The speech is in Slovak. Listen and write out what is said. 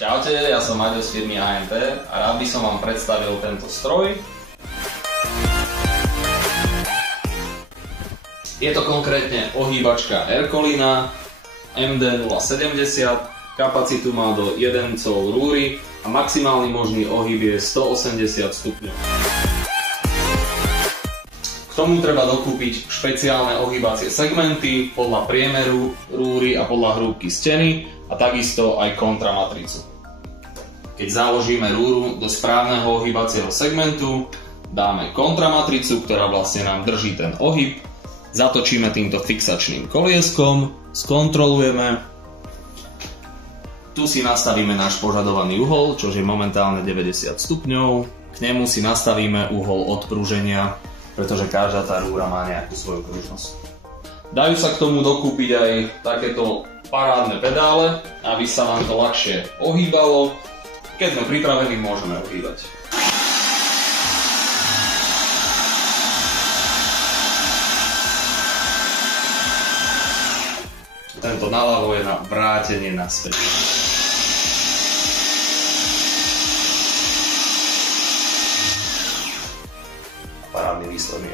Čaute, ja som Maďo z firmy AMP a rád by som vám predstavil tento stroj. Je to konkrétne ohýbačka Ercolina MD070, kapacitu má do 1 col rúry a maximálny možný ohyb je 180 stupňov. K tomu treba dokúpiť špeciálne ohýbacie segmenty podľa priemeru rúry a podľa hrúbky steny a takisto aj kontramatricu. Keď založíme rúru do správneho ohýbacieho segmentu, dáme kontramatricu, ktorá vlastne nám drží ten ohyb, zatočíme týmto fixačným kolieskom, skontrolujeme. Tu si nastavíme náš požadovaný uhol, čo je momentálne 90 stupňov. K nemu si nastavíme uhol odprúženia, pretože každá tá rúra má nejakú svoju pružnosť. Dajú sa k tomu dokúpiť aj takéto parádne pedále, aby sa nám to ľahšie ohýbalo. Keď sme pripravení, môžeme ohýbať. Tento naľavo je na vrátenie naspäť. Parádny výsledný.